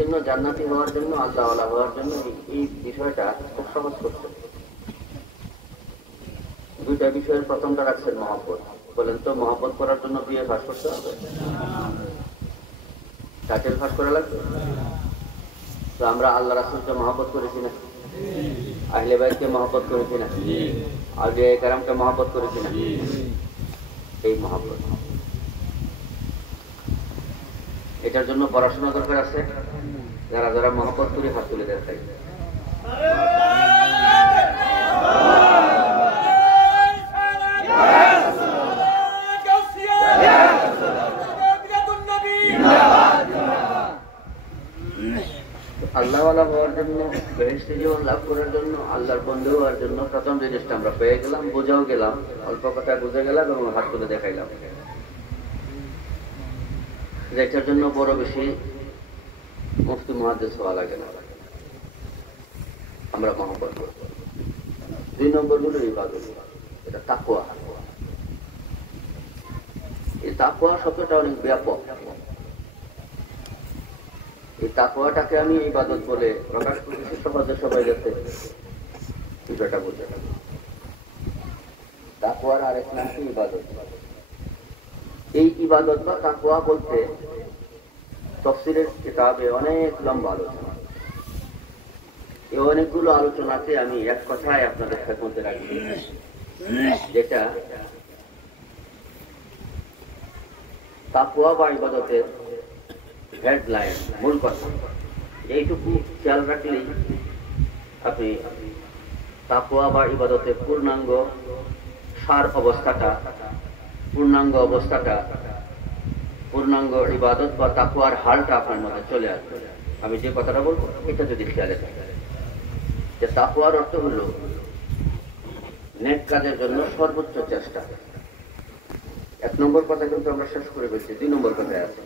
জন্য জান্নাতি হওয়ার জন্য, আল্লাহওয়ালা হওয়ার জন্য এই বিষয়টা খুব সহজ করছে। দুইটা বিষয়ের প্রথমটা রাখছেন মহব্বত। বলেন তো, মহব্বত করার জন্য বিয়ে ফাঁস করতে হবে? টাইটেল ফাঁস করা লাগবে? তো আমরা আল্লাহ রাসূলকে মহব্বত করেছি না? আহলে বাইতকে মহব্বত করেছি না? আউলিয়া কেরামকে মহব্বত করেছি না? এই মহব্বত, এটার জন্য পড়াশোনা দরকার আছে। যারা যারা মহব্বত করে হাত তুলে দেখাই। আল্লাহওয়ালা হওয়ার জন্য, বেহেশতে জীবন লাভ করার জন্য, আল্লাহর বন্ধু হওয়ার জন্য প্রথম জিনিসটা আমরা পেয়ে গেলাম, বোঝাও গেলাম, অল্প কথায় বুঝে গেলাম এবং হাত তুলে দেখাইলাম। এটার জন্য বড় বেশি মুফতি মুহাদ্দিস হওয়া লাগে না, আমরা মহব্বত করব। 2 নম্বর হলো ইবাদত, এটা তাকওয়া। এই তাকওয়া শব্দটা অনেক ব্যাপক। এই তাকওয়াটাকে আমি ইবাদত বলে প্রকাশ করেছি সমাজে, সবাই যাতে বিষয়টা বুঝে। তাকওয়ার আরেক নাম কি? ইবাদত। এই ইবাদত বা তাকওয়া বলতে তাফসীরের কিতাবে অনেক লম্বা আলোচনা। এই অনেকগুলো আলোচনাতে আমি এক কথায় আপনাদের খেদমতে রাখছি, যেটা তাকওয়া বা ইবাদতের হেডলাইন, মূল কথা। এইটুকু খেয়াল রাখলেই আপনি তাকওয়া বা ইবাদতের পূর্ণাঙ্গ সার অবস্থাটা, পূর্ণাঙ্গ অবস্থাটা, পূর্ণাঙ্গ ইবাদত বা তাকওয়ার হালটা আপনার মধ্যে চলে আসবে। আমি যে কথাটা বলবো এটা যদি খেয়ালে থাকে, যে তাকওয়ার অর্থ হলো নেক কাজের জন্য সর্বোচ্চ চেষ্টা। 1 নম্বর কথা কিন্তু আমরা শেষ করে ফেলছি, 2 নম্বর কথায় আছে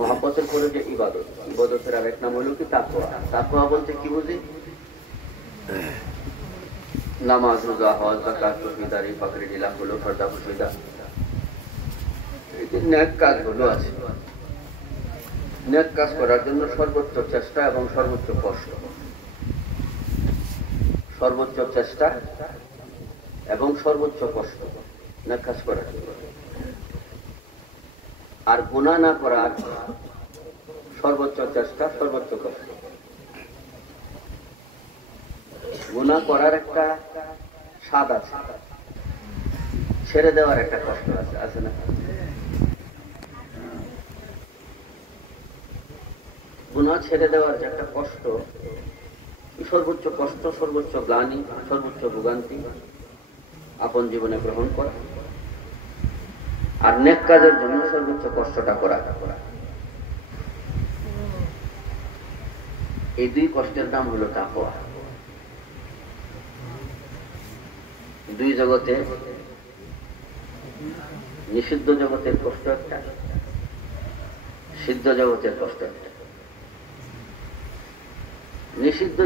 মহব্বতের পরে যে ইবাদত। ইবাদতের আরেক নাম হলো কি? তাকওয়া। তাকওয়া বলতে কি বুঝি? নামাজ, রোজা, হজ, যাকাত, ফিতরি, ফাকরি, নিলাম হলো ফরদা, ফুসিদা, এই যে নেক কাজগুলো আছে, নেক কাজ করার জন্য সর্বোচ্চ চেষ্টা এবং সর্বোচ্চ কষ্ট। সর্বোচ্চ চেষ্টা এবং সর্বোচ্চ কষ্ট নেক কাজ করার জন্য। আর গুনাহ না করার সর্বোচ্চ চেষ্টা, সর্বোচ্চ কষ্ট। গুনাহ করার একটা স্বাদ আছে, ছেড়ে দেওয়ার একটা কষ্ট আছে, আছে না? গুনাহ ছেড়ে দেওয়ার যে একটা কষ্ট, সর্বোচ্চ কষ্ট, সর্বোচ্চ গ্লানি, সর্বোচ্চ ভোগান্তি আপন জীবনে গ্রহণ করা। আর নেক কাজের জন্য সর্বোচ্চ কষ্টটা করা। এই 2 কষ্টের নাম হলো তাকওয়া। 2 জগতে, নিষিদ্ধ জগতের কষ্ট একটা, সিদ্ধ জগতের কষ্ট একটা। নিষিদ্ধ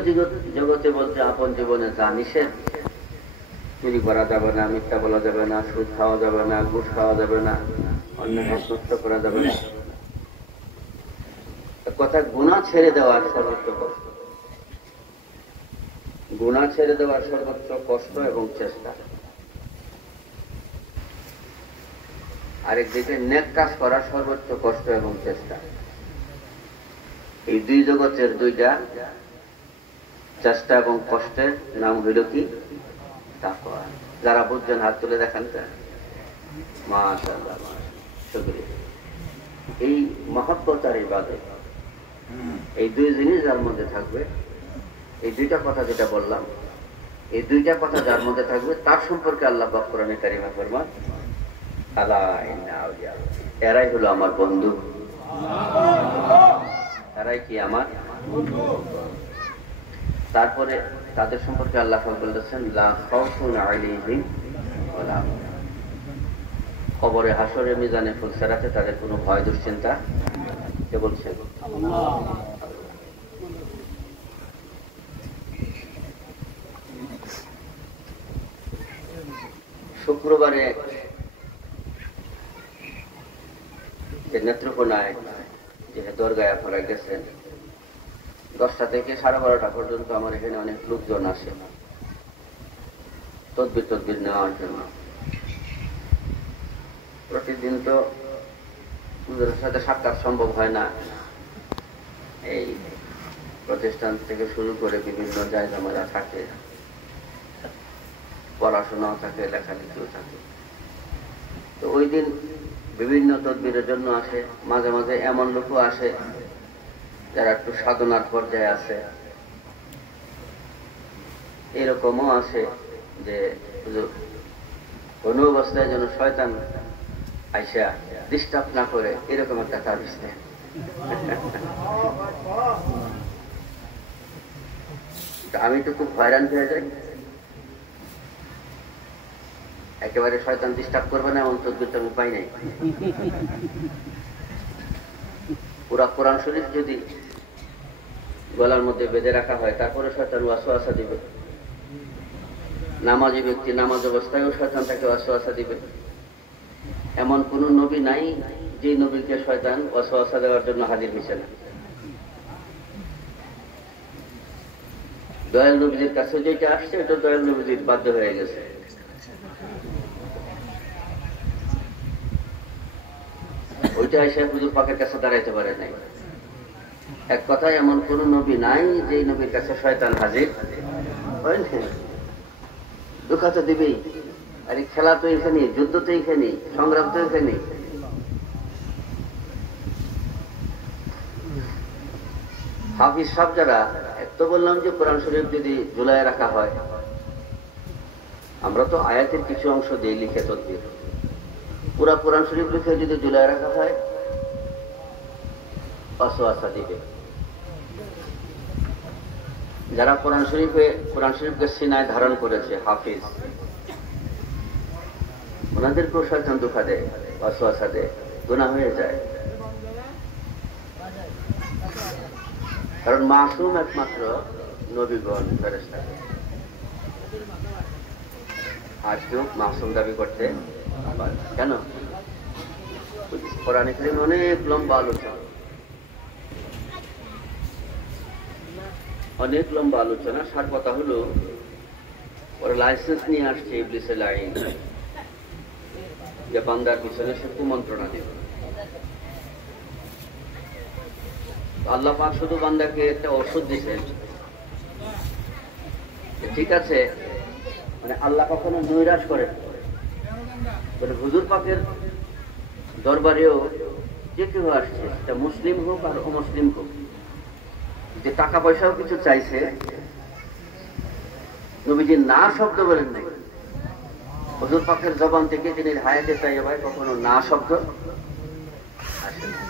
জগতে বলতে আপন জীবনে যা নিষেধ, চুরি করা যাবে না, মিথ্যা বলা যাবে না, সুদ খাওয়া যাবে না, ঘুষ খাওয়া যাবে না, অন্যের হক নষ্ট করা যাবে না, কথা গুনাহ ছেড়ে দেওয়ার সর্বোচ্চ কষ্ট। গুনাহ ছেড়ে দেওয়ার সর্বোচ্চ কষ্ট এবং চেষ্টা। আরেকদিকে নেক কাজ করার সর্বোচ্চ কষ্ট এবং চেষ্টা। এই 2 জগতের 2টা চেষ্টা এবং কষ্টের নাম হইল কি? তাকওয়া। যারা বুঝছেন হাত তুলে দেখান। মাশাআল্লাহ, শুকরিয়া। এই মহব্বত আর ইবাদত, এই 2 জিনিস যার মধ্যে থাকবে, এই 2টা কথা যেটা বললাম, এই 2টা কথা যার মধ্যে থাকবে, তার সম্পর্কে আল্লাহ পাক কোরআনে কারিমে ফরমান, আলা ইন্না আউলিয়া, এরাই হলো আমার বন্ধু। এরাই কি? আমার বন্ধু। তারপরে তাদের সম্পর্কে আল্লাহ পাক বলেছেন, লা খাউফুন আলাইহিম ওয়ালা হুম ইয়াহজানুন। কবরে, হাসরে, মিজানে, ফুলসিরাতে তাদের কোনো ভয় দুশ্চিন্তা, কে বলছেন? আল্লাহ। শুক্রবারে নেত্রকোনায় যে দরগায় আপনারা গেছেন, 10টা থেকে 12:30 পর্যন্ত আমার এখানে অনেক লোকজন আসে তদবির নেওয়ার জন্য। প্রতিদিন তো হুজুরের সাথে সাক্ষাৎ সম্ভব হয় না, এই প্রতিষ্ঠান থেকে শুরু করে বিভিন্ন জায়গা থাকে, পড়াশোনাও থাকে, লেখালেখিও থাকে। তো ওই দিন বিভিন্ন তদবিরের জন্য আসে। মাঝে মাঝে এমন লোকও আসে যারা একটু সাধনার পর্যায়ে আছে, এরকমও আছে যে কোন অবস্থায় যেন শয়তান আইসা ডিস্টার্ব না করে, এরকম একটা তাবিজ দেয়। আমি তো খুব হয়রান হয়ে যাই, একেবারে শয়তান ডিস্টার্ব করবে না এমন তদবিরটা উপায় নেই। পুরা কোরআন শরীফ যদি গলার মধ্যে বেঁধে রাখা হয়, তারপরে শয়তান ওয়াসওয়াসা দিবে। নামাজি ব্যক্তি নামাজ অবস্থায়ও শয়তান তাকে ওয়াসওয়াসা দিবে। এমন কোন নবী নাই যে নবীকে শয়তান ওয়াসওয়াসা দেওয়ার জন্য হাজির হয়েছে না। দয়াল নবীর কাছে যেটা আসছে এটা দয়াল নবীর বাধ্য হয়ে গেছে। ওইটা এসে হুজুর পাকের কাছে দাঁড়াইতে পারে নাই। এক কথায় এমন কোন নবী নাই যে নবীর কাছে শয়তান হাজির হয়নি। দুঃখ তো দিবেই, আরে খেলা তো এখানে, যুদ্ধ তো এখানে, সংগ্রাম তো এখানে। হাফিজ সাহেব যারা, এক তো বললাম যে কোরআন শরীফ যদি ঝুলায় রাখা হয়, আমরা তো আয়াতের কিছু অংশ দিয়ে লিখে তদবির, পুরা কোরআন শরীফ লিখে যদি ঝুলায় রাখা হয় ওয়াসওয়াসা দিবে। যারা কোরআন শরীফকে সিনায় ধারণ করেছে হাফিজ, ওনাদেরকেও শয়তান ধোঁকা দেয়, ওয়াসওয়াসা দেয়, গুনাহ হয়ে যায়। কারণ মাসুম একমাত্র নবীগণ, ফেরেশতা, আর কেউ মাসুম দাবি করতে পারে কেন? কোরআনে কারীম অনেক লম্বা আলোচনা, অনেক লম্বা আলোচনা। সার কথা হলো, ওরা লাইসেন্স নিয়ে আসছে ইবলিসের লাইন, যে বান্দার পিছনে সে কুমন্ত্রণা দেবে। আল্লাহ পাক শুধু বান্দাকে একটা ওষুধ দিচ্ছেন, ঠিক আছে, মানে আল্লাহ কখনো নৈরাশ করেন। হুজুর পাকের দরবারেও যে কেউ আসছে, এটা মুসলিম হোক আর অমুসলিম হোক, যে টাকা পয়সাও কিছু চাইছে, নবীজি না শব্দ বলেন নাই। হুজুর পাকের জবান থেকে তিনি হায়াতে তাইয়্যিবায় কখনো না শব্দ আসে না।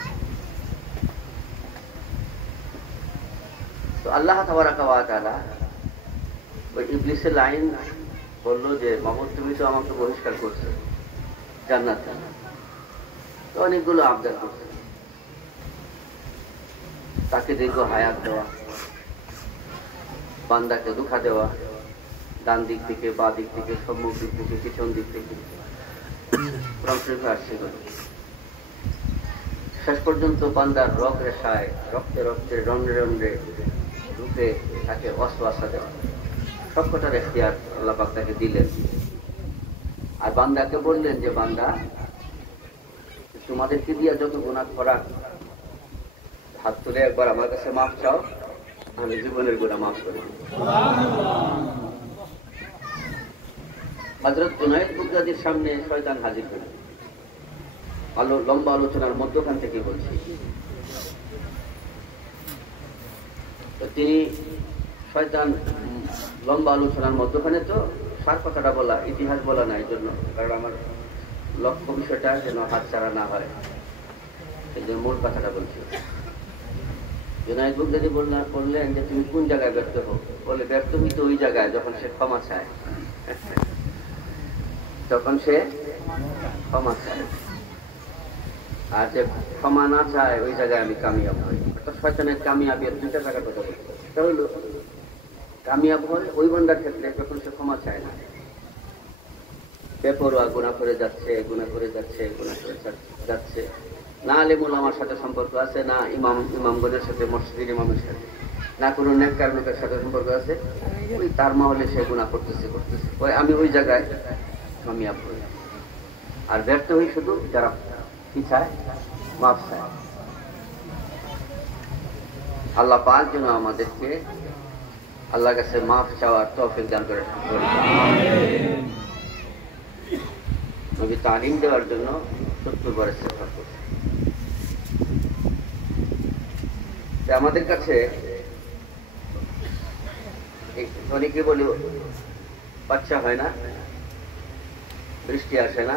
তো আল্লাহ তাবারাকা ওয়া তাআলা ওই ইবলিসের লাইন বলল যে, মাহমুদ তুমি তো আমাকে বহিষ্কার করছো জান্নাত থেকে, তো অনেকগুলো আবদার করছে, তাকে দীর্ঘ হায়াত দেওয়া, বান্দাকে দুঃখা দেওয়া, ডান দিক থেকে, বা দিক থেকে, সম্মুখ দিক থেকে, পিছন দিক থেকে, আসছে। শেষ পর্যন্ত বান্দার রগ রেশায়, রক্তে রক্তে, রন্ধ্রে রন্ধ্রে ঢুকে তাকে ওয়াসওয়াসা দেওয়া, সবকটার এখতিয়ার আল্লাহ পাক তাকে দিলেন। আর বান্দাকে বললেন যে, বান্দা তোমাদেরকে দিয়া যত গুনাহ করা, হাত তুলে একবার আমার কাছে মাফ চাও, আমি জীবনের গুনাহ মাফ করি। হযরত জুনায়েদ বুগদাদির সামনে শয়তান হাজির হল। লম্বা আলোচনার মধ্যখান থেকে বলছি। তো তিনি শয়তান লম্বা আলোচনার মধ্যখানে, তো সার কথাটা বলা, ইতিহাস বলা না, এই জন্য, কারণ আমার লক্ষ্য বিষয়টা যেন হাত ছাড়া না হয়, এই জন্য মূল কথাটা বলছি। জুনায়েদ বুগদাদি বললেন যে, তুমি কোন জায়গায় ব্যর্থ হো? বলে, ব্যর্থ হইতো ওই জায়গায় যখন সে ক্ষমা চায়, তখন সে ক্ষমা চায়। আর যে ক্ষমা না চায় ওই জায়গায় আমি কামিয়াব হই। অর্থাৎ শয়তানের কামিয়াবি দুইটা জায়গার কথা বলতে, এটা হলো কামিয়াব হয় ওই বান্দার ক্ষেত্রে যখন সে ক্ষমা চায় না, বেপরোয়া গুনাহ করে যাচ্ছে, গুনাহ করে যাচ্ছে, গুনাহ করে যাচ্ছে, না আলেমুল আমার সাথে সম্পর্ক আছে, না ইমামগণের সাথে, মসজিদের ইমামের সাথে, না কোনো নেককার লোকের সাথে সম্পর্ক আছে, ওই তার মহলে সে গুনাহ করতেছে ওই আমি ওই জায়গায় কামিয়াব হই। আর ব্যর্থ হই শুধু যারা কি চায়, মাফ চায়। আল্লাহ পাক যেন আমাদেরকে আল্লাহর কাছে মাফ চাওয়ার তৌফিক দান করে। নবী তালিম দেওয়ার জন্য 70 বারের চেষ্টা করছে। আমাদের কাছে অনেকে বলি বাচ্চা হয় না, বৃষ্টি আসে না,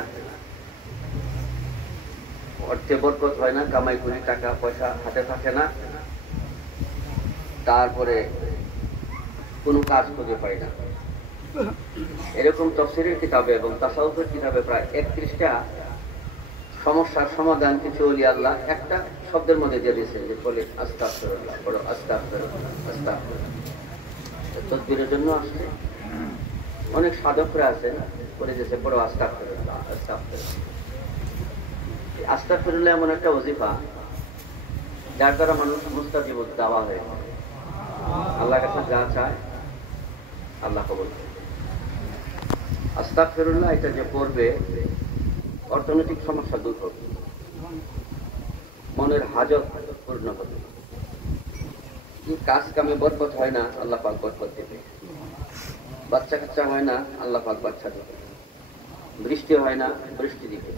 অর্থে বরকত হয় না, কামাই করি টাকা পয়সা হাতে থাকে না, তারপরে কোনো কাজ খুঁজে পাই না। এরকম তাফসীরের কিতাবে এবং তাসাউফের কিতাবে প্রায় 31টা সমস্যার সমাধান কিছু ওলি আল্লাহ একটা শব্দের মধ্যে দিয়ে দিয়েছে, যে বলে আস্তাগফিরুল্লাহ, বড় আস্তাগফিরুল্লাহ, আস্তাগফিরুল্লাহ। তদবিরের জন্য আসছে, অনেক সাধকরা আছেন বলে দিয়েছে বড় আস্তাগফিরুল্লাহ, আস্তাগফিরুল্লাহ। আস্তাগফিরুল্লাহ এমন একটা ওজিফা যার দ্বারা মানুষ মুস্তাজিব দাওয়া হয়ে আল্লাহর কাছে যা চায় আল্লাহ কবুল করে। আস্তাগফিরুল্লাহ এটা যে পড়বে অর্থনৈতিক সমস্যা দূর হবে, মনের হাজত পূর্ণ হবে, কাজ কামে বরকত হয় না, আল্লাহ পাক বরকত দেবে, বাচ্চা কাচ্চা হয় না, আল্লাহ পাক বাচ্চা দেবে, বৃষ্টি হয় না, বৃষ্টি দিবে।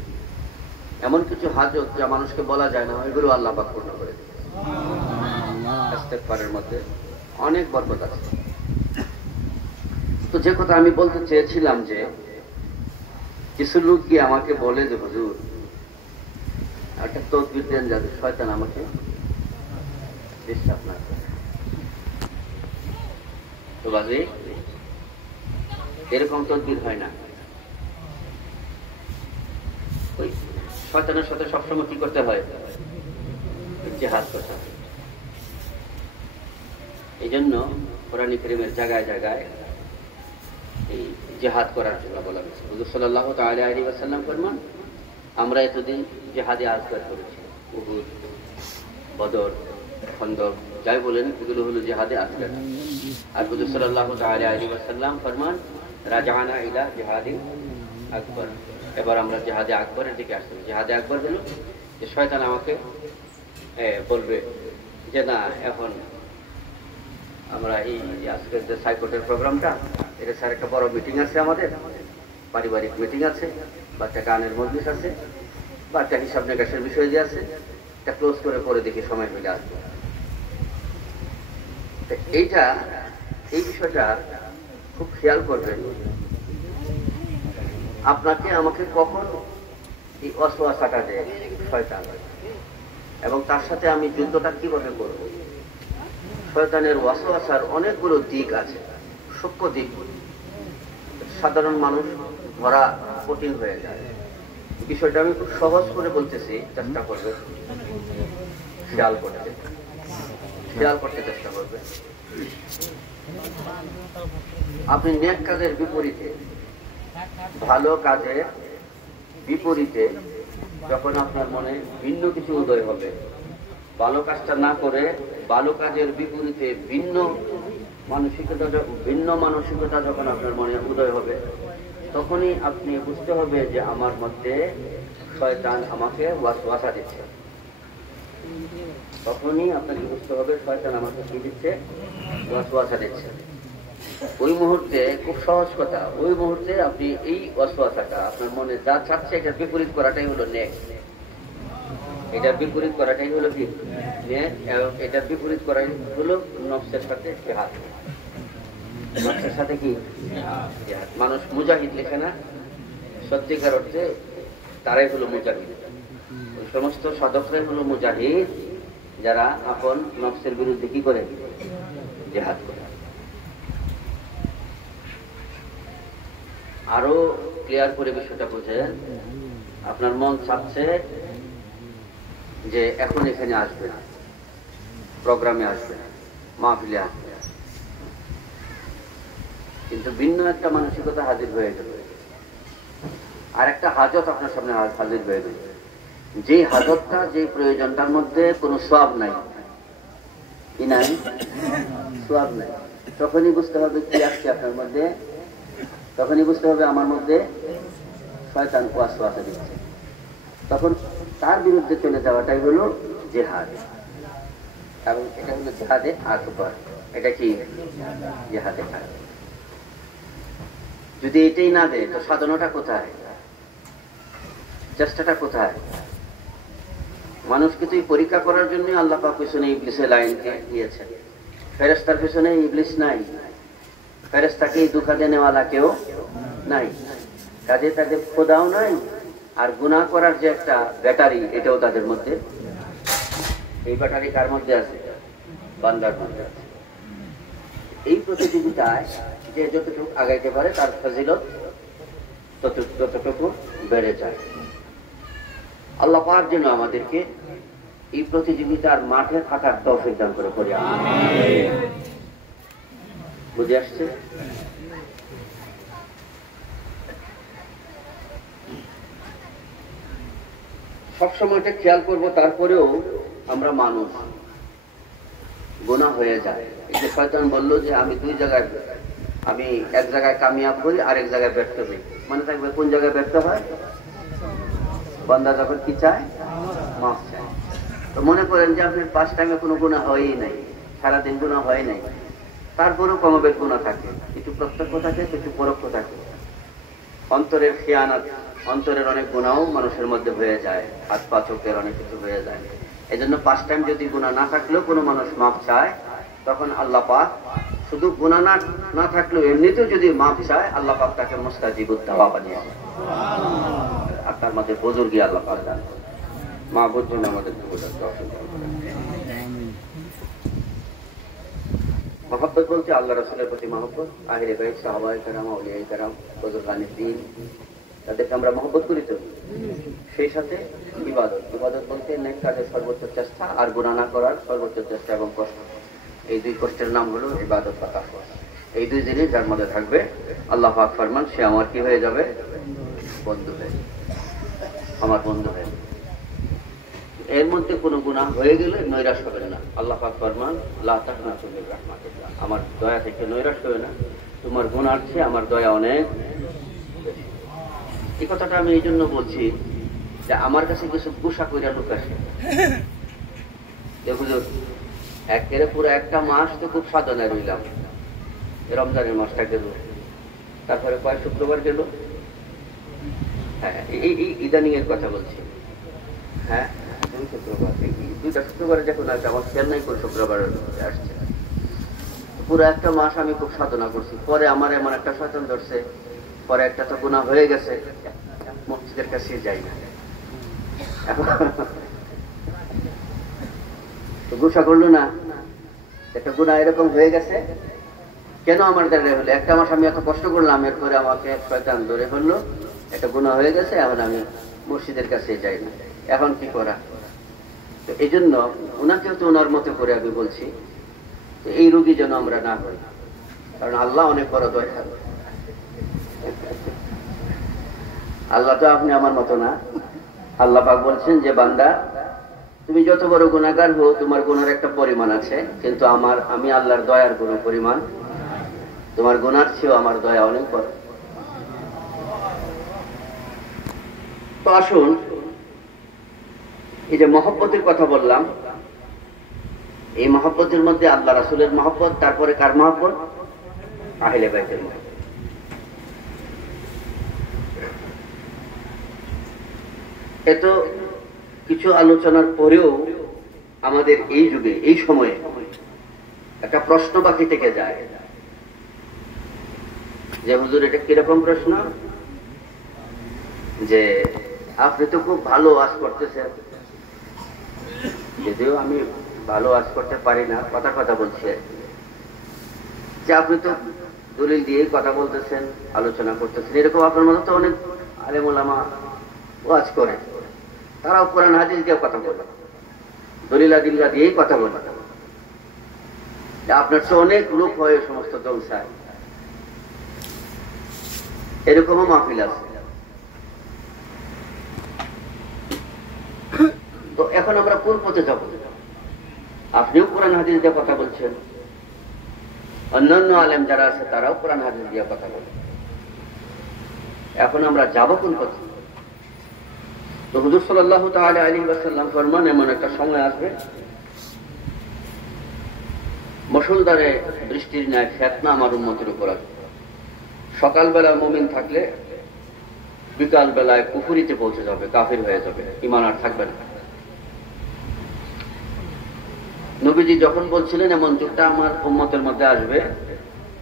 এমন কিছু হাজত যা মানুষকে বলা যায় না, ওইগুলো আল্লাহ পাক পূর্ণ করে দেবে। ইস্তেগফারের মধ্যে অনেক বরকত আছে। তো যে কথা আমি বলতে চেয়েছিলাম, যে কিছু লোক গিয়ে আমাকে বলে যে হুজুর একটা তদবির দেন যাতে শয়তান আমাকে ডিস্টার্ব না করে। তো বাজে এরকম তদবির হয় না। ওই শয়তানের সাথে সবসময় কি করতে হয়? জিহাদ করতে হয়। এই জন্য কোরআন কারীমের জায়গায় জায়গায় এই জিহাদ করার জন্য বলা হয়েছে। হুজুর সাল্লাল্লাহু তাআলা আলাইহি ওয়াসাল্লাম ফরমান, আমরা এতদিন জিহাদে আজগার করেছি, উহুদ, বদর, খন্দক যাই বলেন, এগুলো হলো জিহাদে আজগার। আর হুজুর সাল্লাল্লাহু তাআলা আলাইহি ওয়াসাল্লাম ফরমান, রাজানা ইলা জিহাদি আকবর, এবার আমরা জিহাদে আকবরের দিকে আসছি। জিহাদে আকবর হলো যে শয়তান আমাকে বলবে যে না, এখন আমরা এই আজকের যে সাইকোটের প্রোগ্রামটা, এটা স্যার একটা বড় মিটিং আছে, আমাদের পারিবারিক মিটিং আছে, বা একটা গানের মজলিস আছে, বা একটা হিসাব নিকাশের বিষয় যে আছে, এটা ক্লোজ করে পরে দেখি সময় মিলে আসবে। এই বিষয়টা খুব খেয়াল করবেন, আপনাকে আমাকে কখন এই ওয়াসওয়াসাটা দেয় শয়তান, এবং তার সাথে আমি যুদ্ধটা কিভাবে করব। শয়তানের ওয়াসওয়াসার অনেকগুলো দিক আছে, সূক্ষ্ম দিক, সাধারণ মানুষ ধরা কঠিন হয়ে যায়। বিষয়টা আমি খুব সহজ করে বলতেছি, চেষ্টা করবে খেয়াল করতে চেষ্টা করবে। আপনি নেক কাজের বিপরীতে, ভালো কাজের বিপরীতে যখন আপনার মনে ভিন্ন কিছু উদয় হবে, ভালো কাজটা না করে ভালো কাজের বিপরীতে ভিন্ন মানসিকতা যখন আপনার মনে উদয় হবে, তখনই আপনি বুঝতে হবে যে আমার মধ্যে শয়তান আমাকে ওয়াসওয়াসা দিচ্ছে। তখনই আপনাকে বুঝতে হবে শয়তান আমাকে কি দিচ্ছে? ওয়াসওয়াসা দিচ্ছে। ওই মুহূর্তে, খুব সহজ কথা, ওই মুহূর্তে আপনি এই ওয়াসওয়াসাটা আপনার মনে যা চাচ্ছে এটার বিপরীত করাটাই হলো নেক। এটার বিপরীত করাটাই হলো কি নেক, এবং এটার বিপরীত করাই হলো নফসের সাথে জিহাদ। নফসের সাথে কি জিহাদ। মানুষ মুজাহিদ লেখে না, সত্যিকার অর্থে তারাই হলো মুজাহিদ। ওই সমস্ত সাধকরাই হলো মুজাহিদ যারা আপন নফসের বিরুদ্ধে কি করে? জিহাদ করে। আরো ক্লিয়ার করে বিষয়টা বুঝেন। আপনার মন চাচ্ছে যে এখন এখানে আসবে না, প্রোগ্রামে আসবে না, মাহফিলে আসবে না, কিন্তু ভিন্ন একটা মানসিকতা হাজির হয়ে গেল, আর একটা হাজত আপনার সামনে হাজির হয়ে গেল। যে হাজতটা, যে প্রয়োজনটার মধ্যে কোনো সওয়াব নাই, কি নাই, সওয়াব নাই, তখনই বুঝতে হবে কি আসছে আপনার মধ্যে, তখনই বুঝতে হবে আমার মধ্যে শয়তান ওয়াসওয়াসা দিচ্ছে। তখন তার বিরুদ্ধে চলে যাওয়াটাই হলো জিহাদ। এবং এটা হলো জিহাদে আকবার। এটা কি জিহাদে আকবার। যদি এটাই না দেয় তো সাধনাটা কোথায়, চেষ্টাটা কোথায়? মানুষকে তুই পরীক্ষা করার জন্য আল্লাহ পাক পিছনে ইবলিসের লাইনকে দিয়েছেন। ফেরেশতার পিছনে ইবলিস নাই, ফেরেশতাকে দুঃখ দেনেওয়ালা কেউ নাই, কাজে তাদের খোদাও নাই, আর গুনাহ করার যে একটা ব্যাটারি এটাও তাদের মধ্যে। এই ব্যাটারি কার মধ্যে আছে? বান্দার মধ্যে আছে। এই প্রতিযোগিতায় যে যতটুকু আগাইতে পারে তার ফজিলত ততটুকু বেড়ে যায়। আল্লাহ পাক যেন আমাদেরকে এই প্রতিযোগিতার মাঠে থাকার তৌফিক দান করে করি। আমিন। বুঝে আসছে? সবসময় এটা খেয়াল করবো, তারপরেও আমরা মানুষ, গুনাহ হয়ে যায়। এই যে শয়তান বললো যে আমি দুই জায়গায়, আমি এক জায়গায় কামিয়াব করি আর এক জায়গায় ব্যর্থ হই। মনে থাকবে কোন জায়গায় ব্যর্থ হয়? বান্দা যখন কি চায়? মাফ চায়। তো মনে করেন যে আপনি 5 টাইমে কোনো গুনাহ হয়ই নাই, সারাদিন গুনাহ হয় নাই, তারপরেও কমবেশ গুনাহ থাকে, কিছু প্রত্যক্ষ থাকে, কিছু পরোক্ষ থাকে। অন্তরের খেয়ানত, অন্তরের অনেক গুনাহও মানুষের মধ্যে হয়ে যায়, হাত পা চোখের অনেক কিছু হয়ে যায়। এই জন্য 5 টাইম যদি গুনাহ না থাকলেও কোনো মানুষ মাফ চায়, তখন আল্লাহ পাক শুধু গুনাহ না থাকলেও এমনিতেও যদি মাফ চায়, আল্লাহ পাক তাকে মুস্তাজিবুদ দাওয়া বানিয়ে দেয়। আর তার মধ্যে বুজুর্গি আল্লাহ পাক দান করেন। মা বুঝুন আমাদের মহব্বত বলতে আল্লাহ রাসূলের প্রতি মহব্বত, আহলে বাইত, সাহাবায়ে কেরাম, আউলিয়ায়ে কেরাম, বুজুর্গানে দ্বীন, তাদেরকে আমরা মহব্বত করি। তো সেই সাথে ইবাদত, ইবাদত বলতে নেক কাজের সর্বোচ্চ চেষ্টা আর গুনাহ না করার সর্বোচ্চ চেষ্টা এবং কষ্ট। এই দুই কষ্টের নাম হলো ইবাদত বা তাকওয়া। এই দুই জিনিস যার মধ্যে থাকবে, আল্লাহ পাক ফরমান সে আমার কি হয়ে যাবে? বন্ধু হয়ে, আমার বন্ধু হয়ে। এর মধ্যে কোনো গুনাহ হয়ে গেলে নৈরাশ হবে না। আল্লাহ পাক ফরমান লা তাকনাতু মির রাহমাতিল্লাহ, আমার দয়া থেকে নৈরাশ হবে না, তোমার গুনাহ আছে, আমার দয়া অনেক। এই কথাটা আমি এই জন্য বলছি যে আমার কাছে কিছু গুসা কইরা লোক আসে, হুজুর একেবারে পুরো একটা মাস তো খুব সাধনায় রইলাম, রমজানের মাসটা গেল, তারপরে কয় শুক্রবার গেল। হ্যাঁ, এই ইদানিং এর কথা বলছি। হ্যাঁ, শুক্রবার, 2টা শুক্রবারে যখন আছে, আমার খেয়াল নাই কোন শুক্রবার আসছে। পুরো একটা মাস আমি খুব সাধনা করছি, পরে আমার এমন একটা শয়তান ধরছে, পরে একটা তো গুনাহ হয়ে গেছে, মসজিদের কাছে যাই না। গুসা করলো না, একটা গুনাহ এরকম হয়ে গেছে, কেন আমার দ্বারা হলো? একটা মাস আমি এত কষ্ট করলাম, এরপরে আমাকে শয়তান ধরে ফেললো, একটা গুনাহ হয়ে গেছে, এখন আমি মসজিদের কাছে যাই না, এখন কি করা? তো এই জন্য ওনাকেও তো ওনার মতো করে আমি বলছি, তো এই রোগী যেন আমরা না হই, কারণ আল্লাহ অনেক বড় দয়ালু। আল্লাহ তো আপনি আমার মতো না। আল্লাহ পাক বলছেন যে বান্দা, তুমি যত বড় গুনাহগার হও, তোমার গুনার একটা পরিমাণ আছে, কিন্তু আমি আল্লাহর দয়ার কোনো পরিমাণ, তোমার গুনার চেয়েও আমার দয়া অনেক বড়। তো আসুন, এই যে মহব্বতের কথা বললাম, এই মহব্বতের মধ্যে আল্লাহ রাসূলের মহব্বত, তারপরে কার মহব্বত? আহলে বাইতের মহব্বত। এত কিছু আলোচনার পরেও আমাদের এই যুগে, এই সময়ে একটা প্রশ্ন বাকি থেকে যায় যে হুজুর এটা কিরকম প্রশ্ন, যে আপনি তো খুব ভালো ওয়াজ করতেছেন, যদিও আমি ভালো ওয়াজ করতে পারি না, কথা বলছে, যে আপনি তো দলিল দিয়েই কথা বলতেছেন, আলোচনা করতেছেন, এরকম আপনার মতো তো অনেক আলেম ওলামা ওয়াজ করে, তারাও কোরআন হাদিস দিয়ে কথা বলে, দলিল আদিল্লাহ দিয়েই কথা বলে। আপনার তো অনেক লোক হয় সমস্ত জলসায়, এরকমও মাহফিল আছে। এখন আমরা কোন পথে যাব? আপনিও কোরআন হাদিস দিয়ে কথা বলছেন, অন্যান্য আলেম যারা আছে তারাও কোরআন হাদিস দিয়ে কথা বলে। এখন আমরা যাব কোন পথে? তো হুজুর সাল্লাল্লাহু তাআলা আলাইহি ওয়াসাল্লাম ফরমান, এমন একটা সময় আসবে মুষলধারে বৃষ্টির ন্যায় ফিতনা আমার উম্মতের উপর আসবে। সকালবেলা মুমিন থাকলে বিকাল বেলায় কুফরিতে পৌঁছে যাবে, কাফির হয়ে যাবে, ঈমান আর থাকবে না। নবীজি যখন বলছিলেন এমন যুগটা আমার উম্মতের মধ্যে আসবে,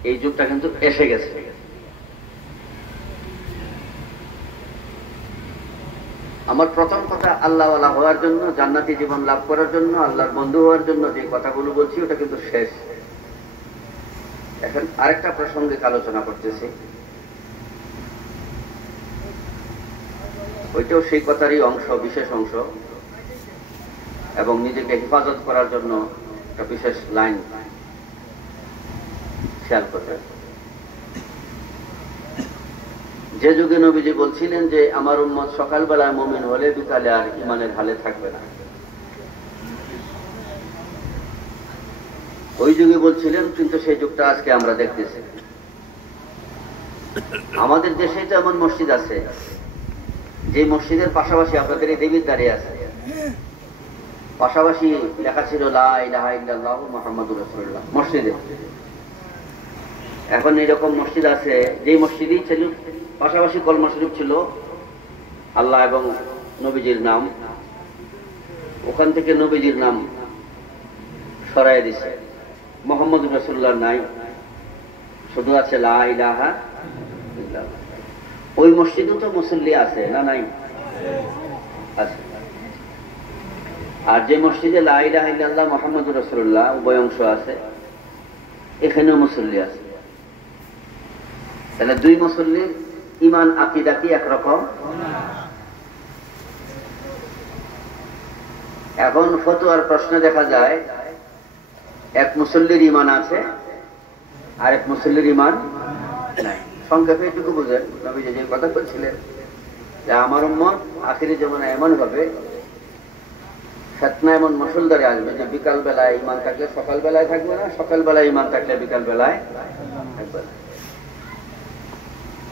এই যুগটা কিন্তু এসে গেছে। আমার প্রথম কথা, আল্লাহওয়ালা হওয়ার জন্য, জান্নাতি জীবন লাভ করার জন্য, আল্লাহর বন্ধু হওয়ার জন্য যে কথাগুলো বলছি ওটা কিন্তু শেষ। এখন আরেকটা প্রসঙ্গিক আলোচনা করতেছি, ওইটাও সেই কথারই অংশ, বিশেষ অংশ, এবং নিজেকে হেফাজত করার জন্য একটা বিশেষ লাইন খেয়াল করবেন। যে যুগে নবীজি বলছিলেন যে আমার উম্মত সকালবেলায় মুমিন হলে বিকালে আর ঈমানের হালে থাকবে না, ওই যুগে বলছিলেন, কিন্তু সেই যুগটা আজকে আমরা দেখতেছি। আমাদের দেশে তো এমন মসজিদ আছে যে মসজিদের পাশাপাশি আপনাদের এই দেবীর দাঁড়িয়ে আছে, পাশাপাশি লেখা ছিল লা ইলাহা ইল্লাল্লাহু মুহাম্মাদুর রাসূলুল্লাহ মসজিদে। এখন এরকম মসজিদ আছে যে মসজিদই ছিল পাশাপাশি কলমা শরীফ ছিল আল্লাহ এবং নবীজির নাম, ওখান থেকে নবীজির নাম সরাই দিছে, মুহাম্মাদুর রাসূলুল্লাহ নাই, শুধু আছে লা ইলাহা ইল্লাল্লাহ। ওই মসজিদও তো মুসল্লি আছে না? নাই? আছে। আর যে মসজিদে লা ইলাহা ইল্লাল্লাহ মুহাম্মাদুর রাসূলুল্লাহ উভয় অংশ আছে, এখানেও মুসল্লি আছে। তাহলে দুই মুসল্লির ঈমান আকীদা কি একরকম? এখন ফতোয়ার প্রশ্নে দেখা যায় এক মুসল্লির ঈমান আছে আর এক মুসল্লির ঈমান নাই। সংক্ষেপে এটুকু বুঝেন, নবীজি যে কথা বলছিলেন যে আমার উম্মত আখিরি জীবনে এমন হবে, ফিতনা এমন মুষলধারে আসবে যে বিকাল বেলায় ঈমান থাকলে সকাল বেলায় থাকবে না, সকাল বেলায় ঈমান থাকলে বিকাল বেলায় থাকবে না।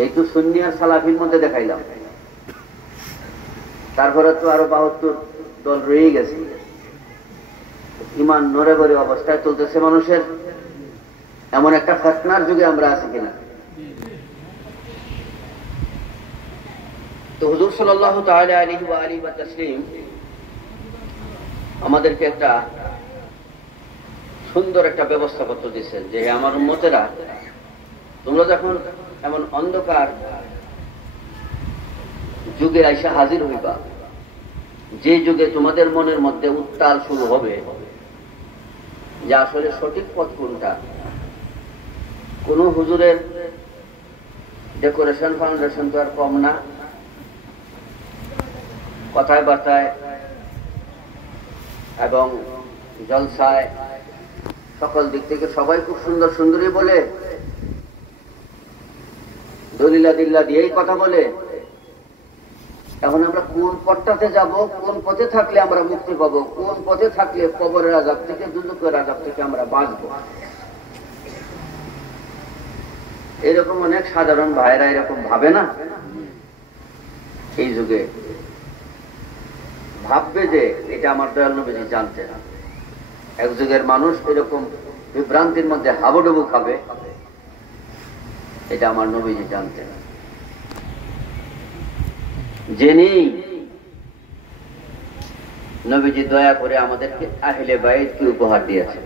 এই তো সুন্নি আর সালাফির মধ্যে দেখাইলাম, তারপরে তো আরো 72 দল রয়ে গেছে। ঈমান নড়ে গড়ে অবস্থায় চলতেছে মানুষের, এমন একটা ফিতনার যুগে আমরা আছি কিনা? তো হুজুর সাল্লাল্লাহু তাআলা আলাইহি ওয়া আলিহি ওয়া তাসলিম আমাদেরকে একটা সুন্দর একটা ব্যবস্থাপত্র দিয়েছেন যে আমার উম্মতেরা, তোমরা যখন এমন অন্ধকার যুগে আইসা হাজির হইবা, যে যুগে তোমাদের মনের মধ্যে উত্তাল শুরু হবে যে আসলে সঠিক পথ কোনটা। কোন হুজুরের ডেকোরেশন ফাউন্ডেশন তো আর কম না, কথায় বার্তায় এবং জলসায় সকল দিক থেকে সবাই খুব সুন্দর সুন্দরই বলে, দলিলা দিল্লা দিয়েই কথা বলে। এখন আমরা কোন পথটাতে যাব, কোন পথে থাকলে আমরা মুক্তি পাবো, কোন পথে থাকলে কবরের আযাব থেকে, দুজকের আযাব থেকে আমরা বাঁচবো, এরকম অনেক সাধারণ ভাইরা এরকম ভাবে না। এই যুগে ভাববে যে এটা আমার দয়াল নবীজি জানতেন। এক যুগের মানুষ এরকম বিভ্রান্তির মধ্যে হাবুডুবু খাবে, এটা আমার নবীজি জানতেন। জেনেই নবীজি দয়া করে আমাদেরকে আহলে বাইতকে উপহার দিয়েছেন।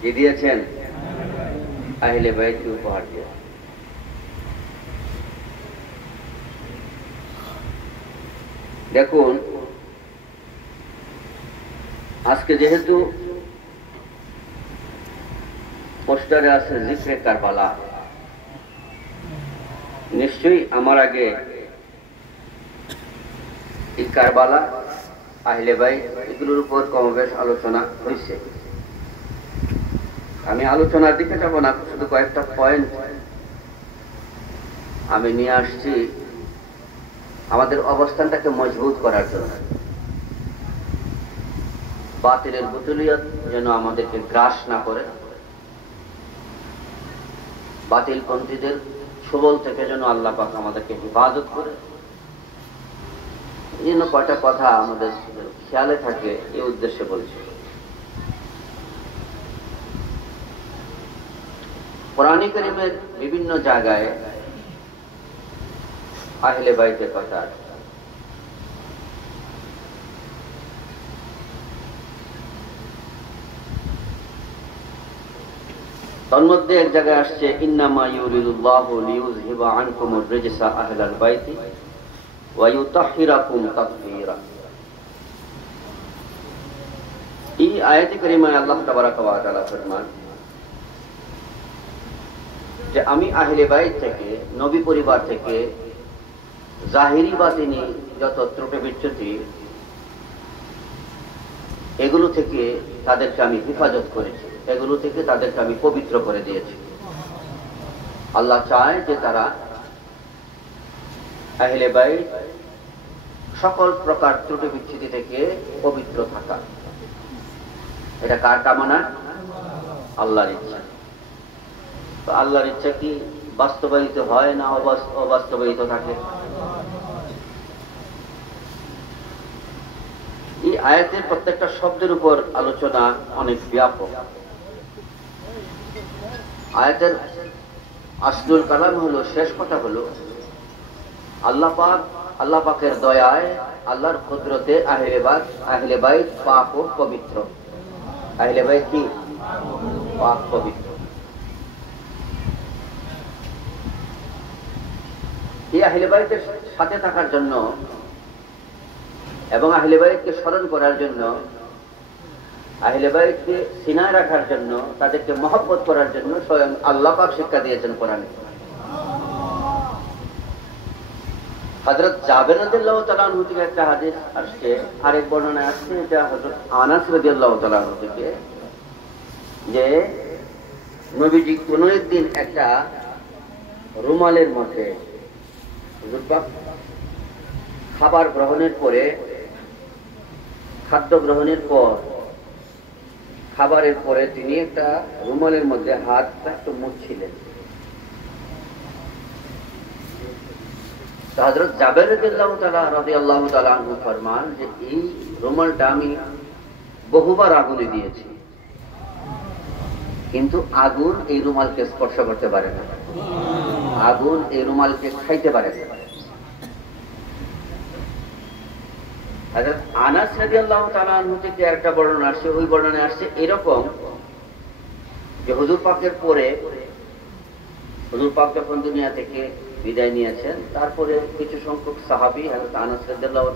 কি দিয়েছেন? আহলে বাইতকে উপহার দিয়েছেন। দেখুন, আজকে যেহেতু পোস্টারে আছে জিক্রে কারবালা, নিশ্চয়ই আমার আগে এই কারবালা, আহলে বাইত এগুলোর উপর কমবেশ আলোচনা হয়েছে। আমি আলোচনার দিকে যাব না, শুধু কয়েকটা পয়েন্ট আমি নিয়ে আসছি আমাদের অবস্থানটাকে মজবুত করার জন্য, বাতিলের বুতুলিয়ত যেন আমাদেরকে গ্রাস না করে, বাতিলপন্থীদের সবল থেকে যেন আল্লাহ পাক আমাদেরকে হেফাজত করে। এই জন্য কয়টা কথা আমাদের খেয়ালে থাকে, এই উদ্দেশ্যে বলছি। কোরআন কারীমের বিভিন্ন জায়গায় আহলে বাইতের কথা আছে। তার মধ্যে এক জায়গায় আসছে ইন্নামা ইউরিদুল্লাহু লিইউযহিবা আনকুমুর রিজসা আহলাল বাইতি ওয়া ইউতাহহিরাকুম তাতহীরা। এই আয়াতে কারিমায় আল্লাহ তাবারাক ওয়া তাআলা ফরমান যে আমি আহলে বাইত থেকে, নবী পরিবার থেকে জাহিরি বাতিনি যত ত্রুটি বিচ্যুতি, এগুলো থেকে তাদেরকে আমি হেফাজত করেছি, এগুলো থেকে তাদেরকে আমি পবিত্র করে দিয়েছি। আল্লাহ চায় যে তারা আহলে বাইত সকল প্রকার ত্রুটি বিচ্যুতি থেকে পবিত্র থাকা। এটা কার কামনা? আল্লাহর ইচ্ছা। তো আল্লাহর ইচ্ছা কি বাস্তবায়িত হয় না অবাস্তবায়িত থাকে? এই আয়াতের প্রত্যেকটা শব্দের উপর আলোচনা অনেক ব্যাপক। আয়াতের আসলুল কালাম হলো, শেষ কথা হলো, আল্লাহ পাকের দয়ায়, আল্লাহর কুদরতে আহলে বাইত পাক ও পবিত্র। আহলে বাইত কি? পাক পবিত্র। এই আহলে বাইতের সাথে থাকার জন্য এবং আহলে বাইতকে স্মরণ করার জন্য, আহলে বাইতকে সিনায় রাখার জন্য, তাদেরকে মহব্বত করার জন্য স্বয়ং আল্লাহ পাক শিক্ষা দিয়েছেন কোরআনে। হযরত জাবের রাদিয়াল্লাহু তাআলা আনহু থেকে একটা হাদিস আসছে, আরেক বর্ণনায় আসছে, এটা হযরত আনাস রাদিয়াল্লাহু তাআলা আনহু থেকে, যে নবীজি কোনো একদিন একটা রুমালের মধ্যে খাবার গ্রহণের পরে, খাদ্য গ্রহণের পর, খাবারের পরে তিনি একটা রুমালের মধ্যে হাতটা একটু মুছছিলেন। হযরত জাবের রাদিয়াল্লাহু তাআলা আনহু ফরমান যে এই রুমালটা আমি বহুবার আগুনে দিয়েছি, কিন্তু আগুন এই রুমালকে স্পর্শ করতে পারে না, আগুন এই রুমালকে খাইতে পারে না। হযরত আনাস রাদিয়াল্লাহু তাআলা আনহু থেকে একটা বর্ণনা আসছে, ওই বর্ণনায় আসছে এরকম যে হুজুর পাকের পরে, হুজুর পাক যখন দুনিয়া থেকে বিদায় নিয়েছেন, তারপরে কিছু সংখ্যক সাহাবী হযরত আনাস রাদিয়াল্লাহু